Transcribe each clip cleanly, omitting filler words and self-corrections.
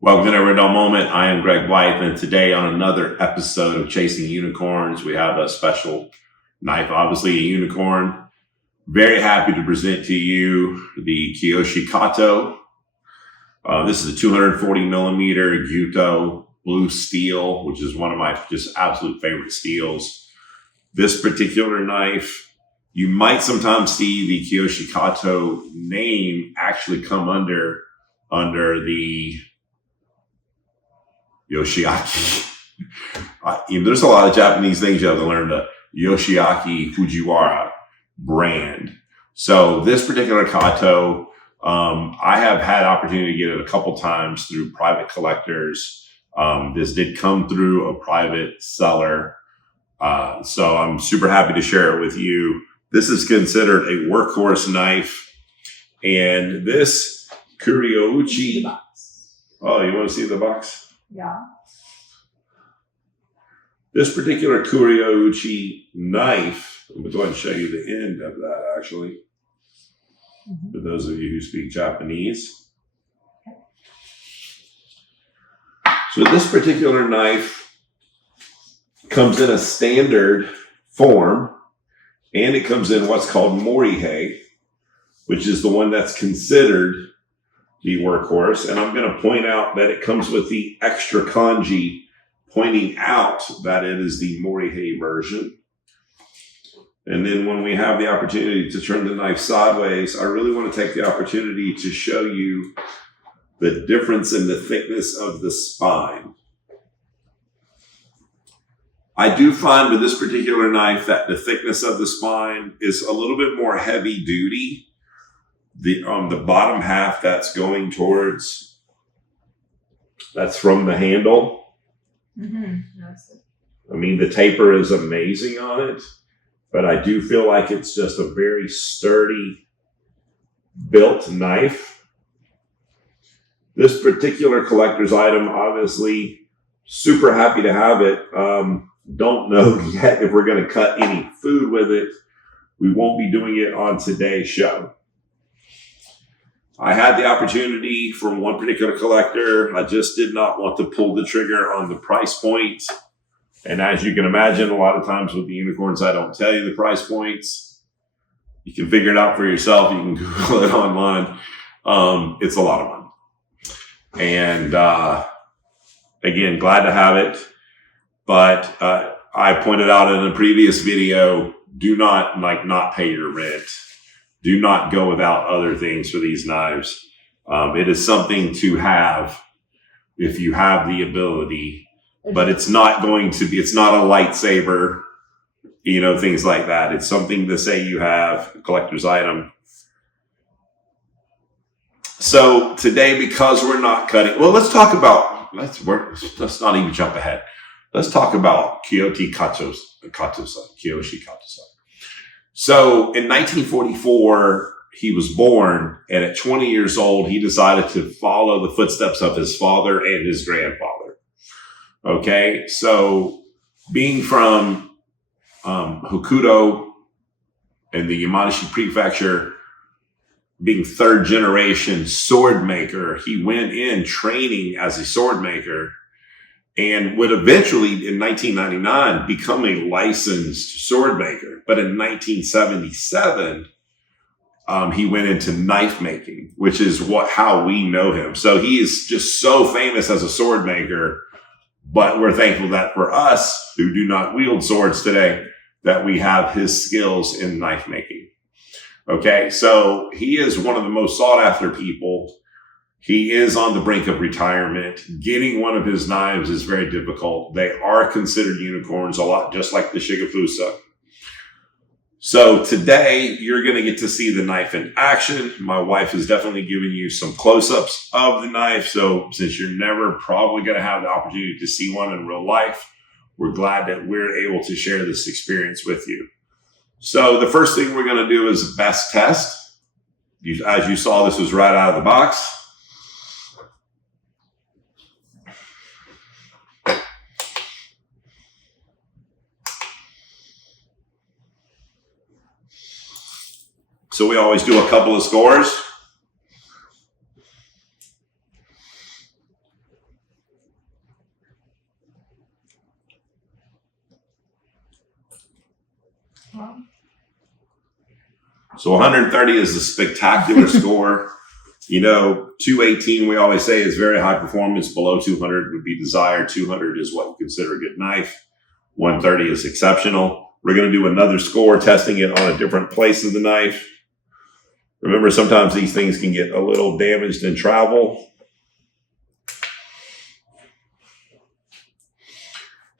Welcome to Never a Dull Moment. I am Greg Blythe, and today on another episode of Chasing Unicorns, we have a special knife, obviously a unicorn. Very happy to present to you the Kiyoshi Kato. This is a 240 millimeter wa-gyuto blue steel, which is one of my just absolute favorite steels. This particular knife, you might sometimes see the Kiyoshi Kato name actually come under the Yoshiaki. There's a lot of Japanese things you have to learn, the Yoshiaki Fujiwara brand. So this particular Kato, I have had opportunity to get it a couple times through private collectors. This did come through a private seller. So I'm super happy to share it with you. This is considered a workhorse knife. And this Kurouchi. Oh, you want to see the box? Yeah. This particular Kurouchi knife, I'm going to go ahead and show you the end of that actually, for those of you who speak Japanese. So this particular knife comes in a standard form, and it comes in what's called morihei, which is the one that's considered the workhorse. And I'm going to point out that it comes with the extra kanji pointing out that it is the morihei version. And then when we have the opportunity to turn the knife sideways, I really want to take the opportunity to show you the difference in the thickness of the spine. I do find with this particular knife that the thickness of the spine is a little bit more heavy duty. The bottom half that's going towards, that's from the handle. I mean, the taper is amazing on it, but I do feel like it's just a very sturdy built knife. This particular collector's item, obviously, super happy to have it. Don't know yet if we're going to cut any food with it. We won't be doing it on today's show. I had the opportunity from one particular collector. I just did not want to pull the trigger on the price point. And as you can imagine, a lot of times with the unicorns, I don't tell you the price points. You can figure it out for yourself. You can Google it online. It's a lot of money. And again, glad to have it. But I pointed out in a previous video, do not pay your rent. Do not go without other things for these knives. It is something to have if you have the ability, but it's not going to be, it's not a lightsaber, things like that. It's something to say you have a collector's item. So today, because we're not cutting, well, let's talk about, let's not even jump ahead. Let's talk about Kiyoshi Kato-san. So in 1944, he was born, and at 20 years old, he decided to follow the footsteps of his father and his grandfather. Okay, so being from Hokuto in the Yamanashi prefecture, being third generation sword maker, he went in training as a sword maker and would eventually, in 1999, become a licensed sword maker. But in 1977, he went into knife making, which is how we know him. So he is just so famous as a sword maker, but we're thankful that for us, who do not wield swords today, that we have his skills in knife making. Okay, so he is one of the most sought after people. He is on the brink of retirement. Getting one of his knives is very difficult. They are considered unicorns a lot, just like the Shigefusa. So today, you're going to get to see the knife in action. My wife is definitely giving you some close-ups of the knife. So since you're never probably going to have the opportunity to see one in real life, we're glad that we're able to share this experience with you. So the first thing we're going to do is a best test. As you saw, this was right out of the box. So we always do a couple of scores. So 130 is a spectacular score. 218, we always say, is very high performance. Below 200 would be desired. 200 is what you consider a good knife. 130 is exceptional. We're going to do another score, testing it on a different place of the knife. Remember, sometimes these things can get a little damaged in travel.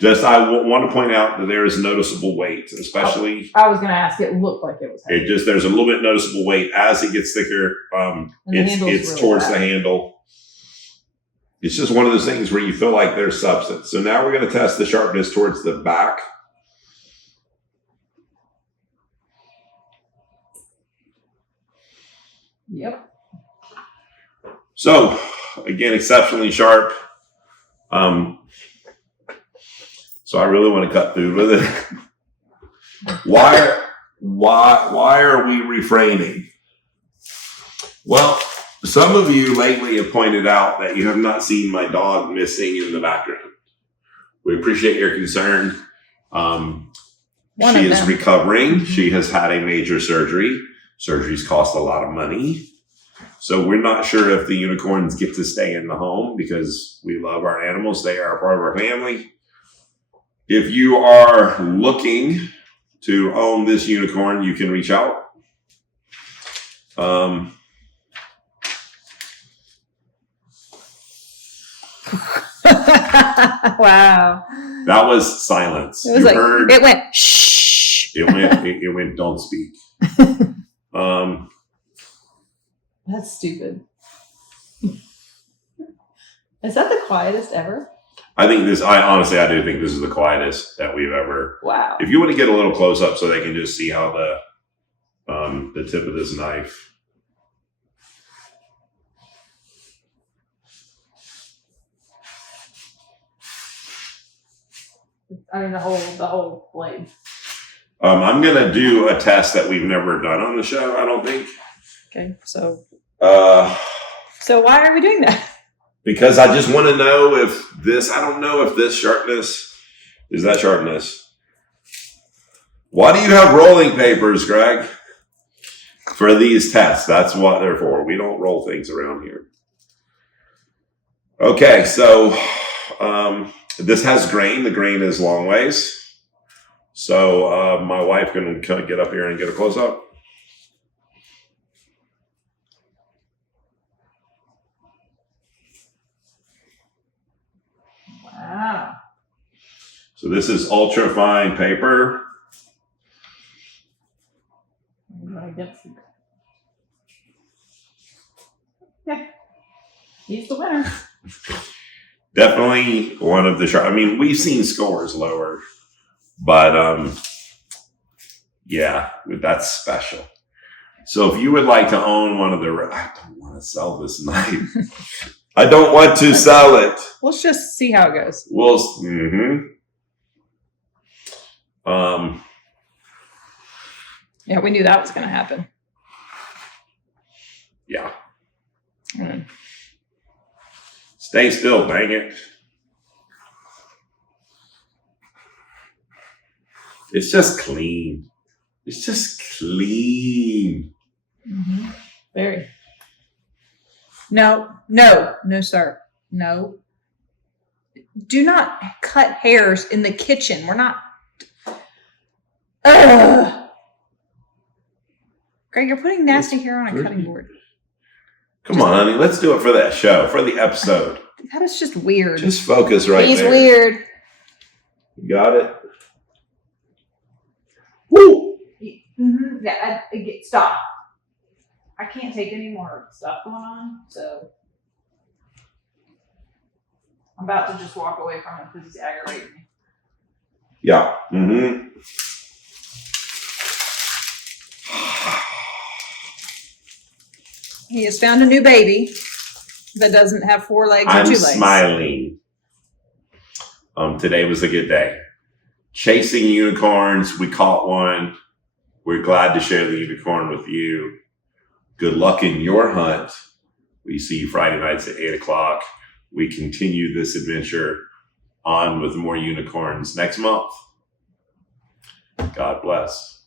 I want to point out that there is noticeable weight, especially. I was going to ask. It looked like it was heavy. There's a little bit noticeable weight as it gets thicker. It's really towards the handle. It's just one of those things where you feel like there's substance. So now we're going to test the sharpness towards the back. Yep. So again, exceptionally sharp. So I really want to cut through with it. Why are we refraining? Well, some of you lately have pointed out that you have not seen my dog missing in the background. We appreciate your concern. She is recovering. Mm-hmm. She has had a major surgery. Surgeries cost a lot of money. So we're not sure if the unicorns get to stay in the home because we love our animals. They are a part of our family. If you are looking to own this unicorn, you can reach out. Wow. That was silence. It was it went shh. It went don't speak. That's stupid. Is that the quietest ever? I do think this is the quietest that we've ever. Wow. If you want to get a little close up so they can just see how the tip of this knife. I mean, the whole blade. I'm going to do a test that we've never done on the show, I don't think. Okay, so why are we doing that? Because I just want to know I don't know if this sharpness is that sharpness. Why do you have rolling papers, Greg? For these tests. That's what they're for. We don't roll things around here. Okay, so this has grain. The grain is long ways. So my wife can kind of get up here and get a close up. Wow. So this is ultra fine paper. Yeah. He's the winner. Definitely one of the sharp. I mean, we've seen scores lower, but yeah, that's special. So if you would like to own one of the, I don't want to sell this knife. I don't want to sell it. Let's just see how it goes. Yeah, we knew that was going to happen. Yeah. Stay still, dang it. It's just clean. It's just clean. Mm-hmm. Very. No, sir. No. Do not cut hairs in the kitchen. We're not. Ugh. Greg, you're putting nasty hair on a cutting board. Come on, honey. Let's do it for that show, for the episode. That is just weird. Just focus right He's there. He's weird. You got it? Woo! Mm-hmm. Yeah, stop. I can't take any more stuff going on, so I'm about to just walk away from him because he's aggravating me. Yeah. Mm-hmm. He has found a new baby that doesn't have 4 legs or 2 legs. I'm smiling. Today was a good day. Chasing unicorns. We caught one. We're glad to share the unicorn with you. Good luck in your hunt. We see you Friday nights at 8 o'clock. We continue this adventure on with more unicorns next month. God bless.